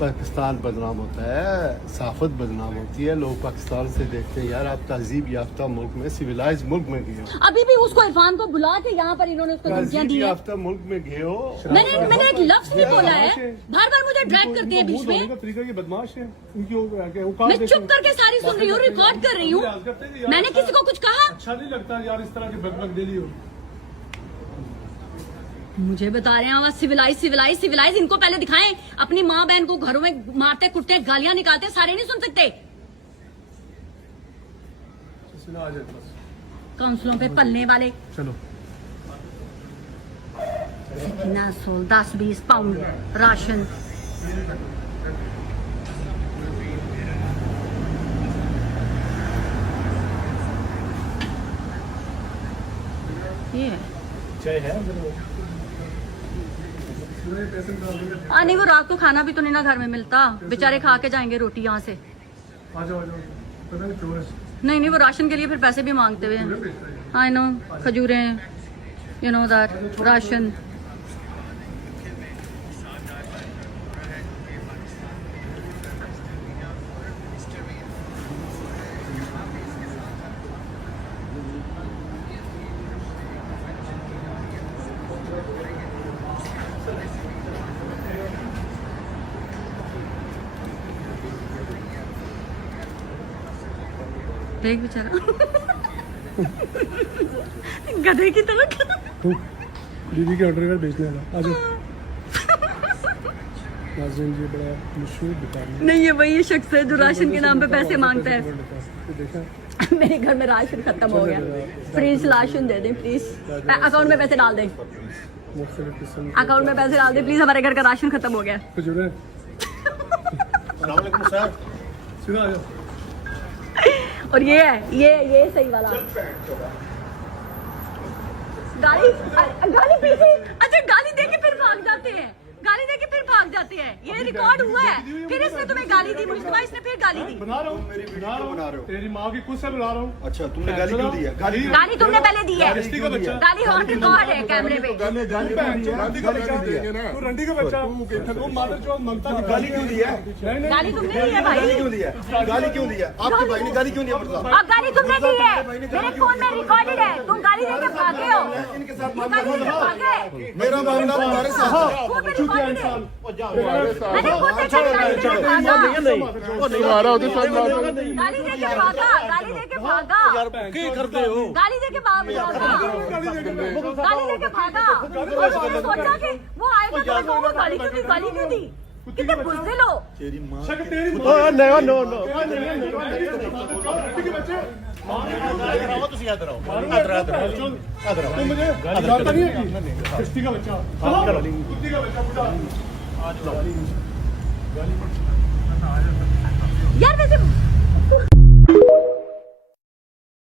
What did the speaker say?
पाकिस्तान बदनाम होता है, साफत बदनाम होती है। लोग पाकिस्तान से देखते हैं यार आप तहजीब याफ्ता मुल्क में, सिविलाइज मुल्क में गए हो। अभी भी उसको इरफान को बुला के यहाँ पर इन्होंने उसको धमकियां दी तहजीब है। याफ्ता मुल्क में गए हो। मैंने एक लफ्ज नहीं बोला है, बार बार मुझे ड्रैग करते हैं बीच में। बदमाश है मैं चुप करके सारी सुन रही हूँ, रिकॉर्ड कर रही हूँ। मैंने किसी को कुछ कहा? अच्छा नहीं लगता यार इस तरह की बकबक हो। मुझे बता रहे हैं आवाज सिविलाइज। इनको पहले दिखाएं, अपनी माँ बहन को घरों में मारते कुटते गालियां निकालते, सारे नहीं सुन सकते। काउंसिलों पे पलने वाले। चलो 10-20 पाउंड राशन। ये चाय है नहीं, वो रात को खाना भी तो नहीं ना घर में मिलता, बेचारे खा के जाएंगे रोटी यहाँ से। आ जाओ पता नहीं क्यों है। नहीं, वो राशन के लिए फिर पैसे भी मांगते हुए हैं। आई नो, खजूरें, यू नो दैट, राशन। देख बेचारा गधे की तरह। दीदी के ऑर्डर कर बेचने वाला। आ जाओ नाज़रीन, ये बड़ा मशहूर दुकान है। नहीं, ये वही शख्स है जो राशन के नाम पे पैसे मांगता है। देखा मेरे घर में राशन खत्म हो गया, प्लीज राशन दे दें, प्लीज अकाउंट में पैसे डाल दें, अकाउंट में पैसे डाल दें प्लीज, हमारे घर का राशन खत्म हो गया। सीधा आ जाओ। और ये है, ये सही वाला गाली पीछे। अच्छा, गाली दे के फिर भाग जाते हैं, गाली दे के फिर भाग जाते हैं। ये रिकॉर्ड हुआ है। फिर इसने तुम्हें गाली दी, मुश्तबा इसने फिर गाली दी। बना रहा हूँ, मेरी वीडियो बना रहे हो। तेरी माँ की खुद से बुला रहा हूँ। अच्छा तुमने गाली क्यों दी है? गाली तुमने पहले दी है, गाली ऑन रिकॉर्ड है कैमरे पे। रंडी का बच्चा तुम मादर चौथ ममता की गाली क्यों दी है? गाली तुमने दी है भाई, गाली क्यों दी है? गाली क्यों दी है? आपके भाई ने गाली क्यों दी है? मतलब अब गाली तुमने दी है, मेरे फोन में रिकॉर्डेड है। तुम गाली दे के भागे हो, इनके साथ तुम गाली दे के भागे। मेरा मामला तुम्हारे साथ वो भी रिकॉर्डेड है। मैंने खुद है। देखा गाली दे के भागा, नहीं आ रहा होता सब गाली दे के भागा, गाली दे के भागा, क्या करते हो? गाली दे के भागा, गाली दे के भागा। और उसने सोचा कि वो आएगा तो मैं कहूँगा गाली क्यों दी, गाली क्यों दी। कितने बुज़दिल हो। तेरी माँ मुझे